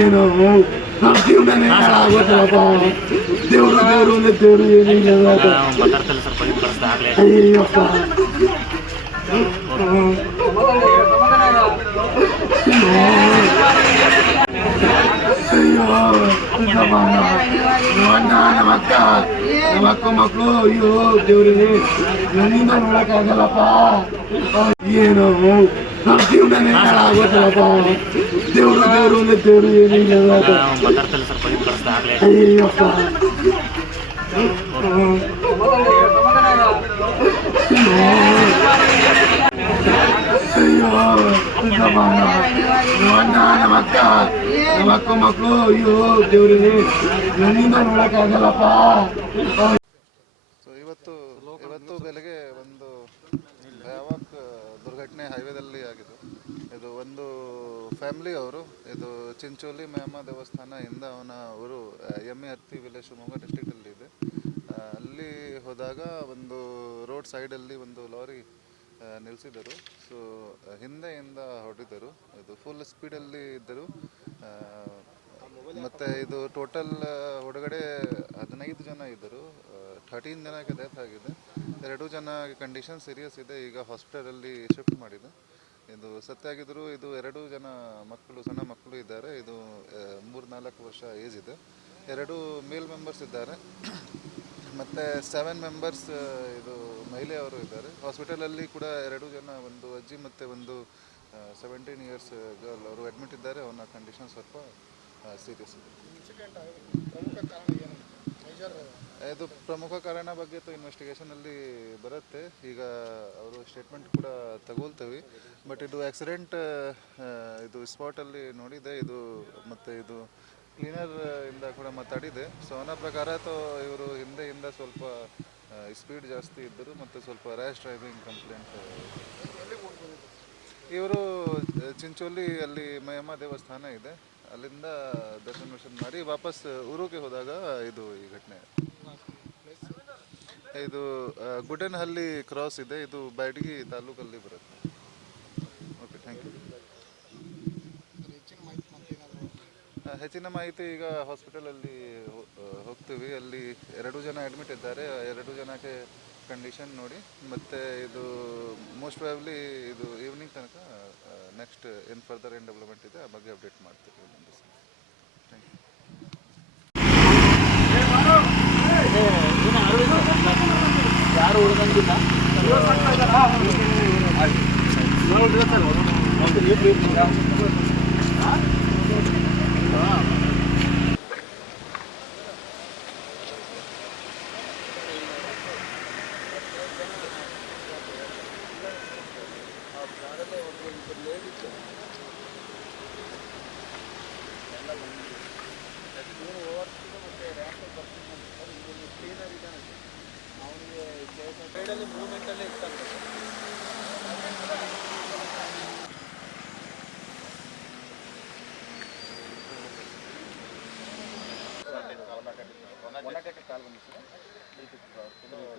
ಏನೋ ನಮ್ಮ ಜೀವನನೇ ಹಾಳಾಗೋಯ್ತಲ್ಲಪ್ಪ. ದೇವ್ರು ದೇವ್ರು ಅಂದ್ರೆ ದೇವ್ರು ಏನಿಲ್ಲ. ಅಯ್ಯಪ್ಪ ಅಯ್ಯೋ ನಮ್ಮ ಅಣ್ಣ ನಮ್ಮ ಅಕ್ಕ ಮಕ್ಕಳು ಅಯ್ಯೋ ದೇವ್ರಿಗೆ ನನ್ನಿಂದ ನೋಡಕ್ಕಾಗಲ್ಲಪ್ಪ. ಏನೋ ನಮ್ಮ ಜೀವನನೇ ಹಾಳಾಗೋಯ್ತಲ್ಲಪ್ಪ. ದೇವ್ರು ದೇವ್ರು ಅಂದ್ರೆ ದೇವ್ರು ಏನಿಲ್ಲ. ಅಯ್ಯಪ್ಪ ಅಯ್ಯೋ ನಮ್ಮ ಅಣ್ಣ ನಮ್ಮ ಅಕ್ಕ ಮಕ್ಕಳು ಅಯ್ಯೋ ದೇವ್ರಿಗೆ ನನ್ನಿಂದ ನೋಡಕ್ಕಾಗಲ್ಲಪ್ಪ. ಸೊ ಇವತ್ತು ಬೆಳಗ್ಗೆ ಒಂದು ಭಯಾವಹ ದುರ್ಘಟನೆ ಹೈವೇದಲ್ಲಿ ಆಗಿದೆ. ಇದು ಒಂದು ಫ್ಯಾಮಿಲಿ ಅವರು ಇದು ಚಿಂಚೋಳಿ ಮೇಯಮ್ಮ ದೇವಸ್ಥಾನ ಇಂದ ಅವನ ಊರು ಎಮ್ಮೆ ಹತ್ತಿ ವಿಲೇಜ್ ಶಿವಮೊಗ್ಗ ಡಿಸ್ಟ್ರಿಕ್ಟಲ್ಲಿ ಇದೆ. ಅಲ್ಲಿ ಹೋದಾಗ ಒಂದು ರೋಡ್ ಸೈಡಲ್ಲಿ ಒಂದು ಲಾರಿ ನಿಲ್ಲಿಸಿದರು. ಸೊ ಹಿಂದೆಯಿಂದ ಹೊಡೆದಿದ್ದರು. ಇದು ಫುಲ್ ಸ್ಪೀಡಲ್ಲಿ ಇದ್ದರು. ಮತ್ತು ಇದು ಟೋಟಲ್ ಒಳಗಡೆ 15 ಜನ ಇದ್ದರು. 13 ಜನಕ್ಕೆ ಡೆತ್ ಆಗಿದೆ. 2 ಜನ ಕಂಡೀಷನ್ ಸೀರಿಯಸ್ ಇದೆ. ಈಗ ಹಾಸ್ಪಿಟಲಲ್ಲಿ ಶಿಫ್ಟ್ ಮಾಡಿದೆ. ಇದು ಸತ್ತಾಗಿದ್ದರು. ಇದು 2 ಜನ ಮಕ್ಕಳು, ಸಣ್ಣ ಮಕ್ಕಳು ಇದ್ದಾರೆ. ಇದು 3-4 ವರ್ಷ ಏಜ್ ಇದೆ. 2 ಮೇಲ್ ಮೆಂಬರ್ಸ್ ಇದ್ದಾರೆ ಮತ್ತು 7 ಮೆಂಬರ್ಸ್ ಇದು ಮಹಿಳೆಯವರು ಇದ್ದಾರೆ. ಹಾಸ್ಪಿಟಲಲ್ಲಿ ಕೂಡ 2 ಜನ, ಒಂದು ಅಜ್ಜಿ ಮತ್ತು ಒಂದು 17 ಇಯರ್ಸ್ ಗರ್ಲ್ ಅವರು ಅಡ್ಮಿಟ್ ಇದ್ದಾರೆ. ಅವನ ಕಂಡೀಷನ್ ಸ್ವಲ್ಪ ಸೀರಿಯಸ್ ಇದೆ. ಇದು ಪ್ರಮುಖ ಕಾರಣ ಬಗ್ಗೆ ಇನ್ವೆಸ್ಟಿಗೇಷನಲ್ಲಿ ಬರುತ್ತೆ. ಈಗ ಅವರು ಸ್ಟೇಟ್ಮೆಂಟ್ ಕೂಡ ತಗೊಳ್ತೇವೆ. ಬಟ್ ಇದು ಆಕ್ಸಿಡೆಂಟ್ ಇದು ಸ್ಪಾಟಲ್ಲಿ ನೋಡಿದೆ. ಇದು ಮತ್ತು ಇದು ಕ್ಲೀನರ್ ಇಂದ ಕೂಡ ಮಾತಾಡಿದೆ. ಸೊ ಅವನ ಪ್ರಕಾರ ಇವರು ಹಿಂದೆಯಿಂದ ಸ್ವಲ್ಪ ಸ್ಪೀಡ್ ಜಾಸ್ತಿ ಇದ್ದರು ಮತ್ತು ಸ್ವಲ್ಪ ರ್ಯಾಶ್ ಡ್ರೈವಿಂಗ್ ಕಂಪ್ಲೇಂಟ್. ಇವರು ಚಿಂಚೋಳಿ ಅಲ್ಲಿ ಮೇಯಮ್ಮ ದೇವಸ್ಥಾನ ಇದೆ, ಅಲ್ಲಿಂದ ದರ್ಶನ ಮಾಡಿ ವಾಪಸ್ ಊರಿಗೆ ಹೋದಾಗ ಇದು ಈ ಘಟನೆ. ಇದು ಗುಡೇನಹಳ್ಳಿ ಕ್ರಾಸ್ ಇದೆ. ಇದು ಬ್ಯಾಡಗಿ ತಾಲೂಕಲ್ಲಿ ಬರುತ್ತೆ. Okay, thank you. ಹೆಚ್ಚಿನ ಮಾಹಿತಿ ಈಗ ಹಾಸ್ಪಿಟಲಲ್ಲಿ ಹೋಗ್ತೀವಿ. ಅಲ್ಲಿ 2 ಜನ ಅಡ್ಮಿಟ್ ಇದ್ದಾರೆ. 2 ಜನಕ್ಕೆ ಕಂಡೀಷನ್ ನೋಡಿ ಮತ್ತು ಇದು ಮೋಸ್ಟ್ ಪ್ರಾಬಬ್ಲಿ ಇದು ಈವ್ನಿಂಗ್ ತನಕ ನೆಕ್ಸ್ಟ್ ಏನು ಫರ್ದರ್ ಏನು ಡೆವಲಪ್ಮೆಂಟ್ ಇದೆ ಆ ಬಗ್ಗೆ ಅಪ್ಡೇಟ್ ಮಾಡ್ತೀವಿ. Thank you. ಯಾರು ಉಳಿದಂಗಿಲ್ಲ. ಮೂವ್ಮೆಂಟಲ್ಲೇ ಇರ್ತಾರೆ. ಕಾಲ್ ಬಂದಿತ್ತು ಸರ್.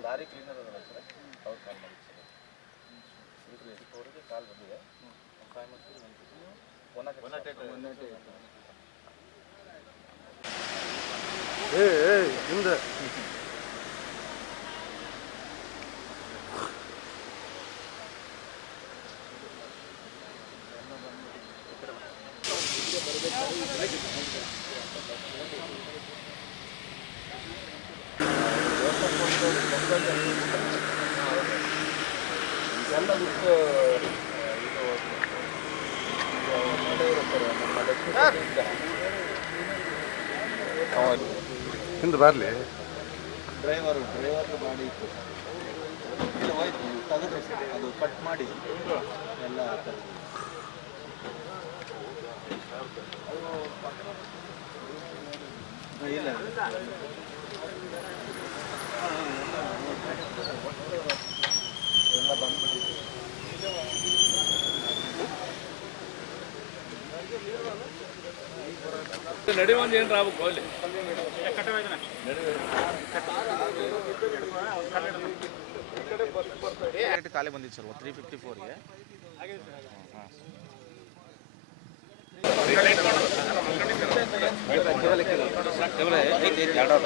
ಲಾರಿ ಕ್ಲೀನರ್ ಅದಲ್ಲ ಸರ್, ಅವ್ರು ಕಾಲ್ ಮಾಡಿದ್ದು ಸರ್. ಅವ್ರಿಗೆ ಕಾಲ್ ಬಂದಿದೆ. 5 ಮಂತ್ಸ್ ಹಿಂದೆ ಎಲ್ಲ ಬಿಟ್ಟು ಹಿಂದೆ ಬರಲಿ. ಡ್ರೈವರ್ ಗಾಡಿ ಇತ್ತು, ಇಲ್ಲ ಹೋಯ್ತು, ತೆಗೆದು ಅದು ಕಟ್ ಮಾಡಿ ಎಲ್ಲ ಇಲ್ಲ ಎಲ್ಲ ಬಂದ್ಬಿಟ್ಟಿದೆ. ನಡಿ ಒಂದು ಏನು ಆಗ್ಬೇಕು ಅಲ್ಲಿ ಖಾಲಿ ಬಂದಿತ್ತು ಸರ್ 354ಗೆ. ಹಾಂ ಕೇವಲ ಐತಿ ಎರಡು